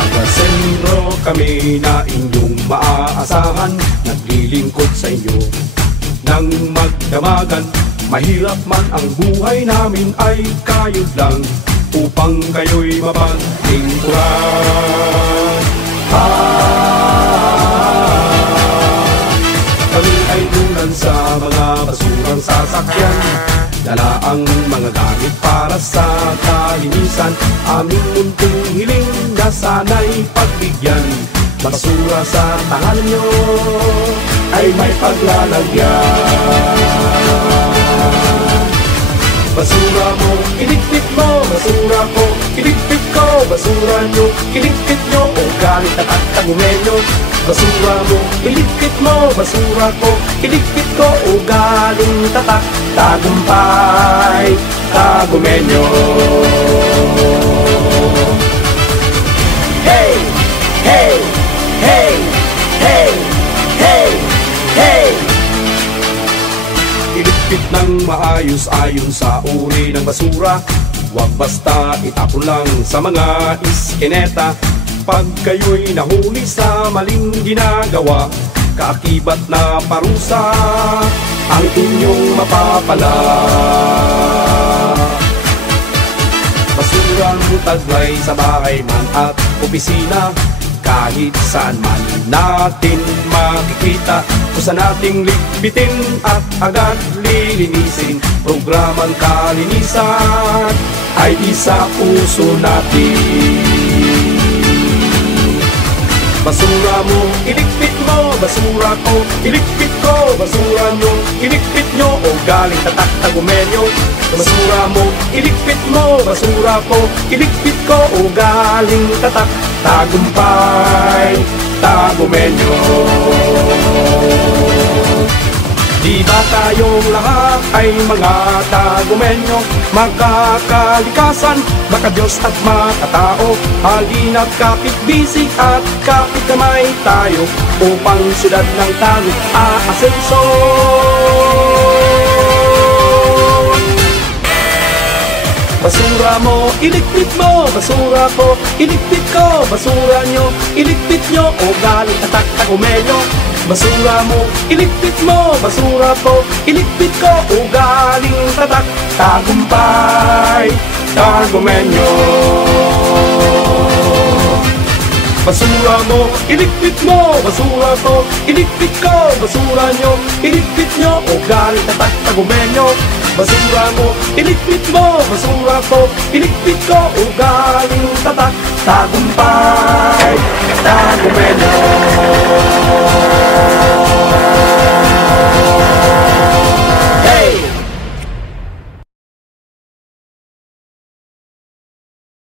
Taga-sentro kami na inyong maaasahan, naglilingkod sa inyo nang magdamagan. Mahirap man ang buhay namin ay kayod lang upang kayo'y mapaglingkuran. Kami ay dulan sa mga basurang sasakyan, dala ang mga gamit para sa kalinisan. Aming munting hiling na sana'y pagbigyan, basura sa tangan nyo ay may paglalagyan. Basura mo, iligpit mo, basura ko, iligpit ko, basura nyo, iligpit nyo, o galit at tagumenyo. Basura mo, iligpit mo, basura ko, iligpit ko, o galing tatak, tagumpay, tagumenyo. Hey! Hey! Hey! Hey! Hey! Hey! Iligpit ng maayos ayon sa uri ng basura, huwag basta itapon lang sa mga iskineta. Pag kayo'y nahuli sa maling ginagawa, kaakibat na parusa ang inyong mapapala. Basurang taglay sa bahay man at opisina, kahit saan man natin makikita. Kusa nating ligpitin at agad lilinisin, programang kalinisan ay isa puso natin. Basura mo, iligpit mo, basura ko, iligpit ko, basura nyo, iligpit nyo, o galing tatak tagumenyo. Basura mo, iligpit mo, basura ko, iligpit ko, o galing tatak tagumpay, tagumenyo. Di ba tayong lahat ay mga tagumenyo, magkakalikasan, makadiyos at makatao. Halina't kapit-bisig at kapit-kamay tayo upang siyudad ng tanging aasenso. Basura mo, iligpit mo, basura ko, iligpit ko, basura nyo, iligpit nyo, o galing tatak tagumenyo. Basura mo, iligpit mo, basura ko, iligpit ko, o galing tatak tagumpay, tagumenyo. Basura mo, iligpit mo, basura ko, iligpit ko, basura nyo, iligpit nyo, o galing tatak tagumenyo. Basura mo, iligpit mo, basura ko, iligpit ko, o galing tatak tagumpay.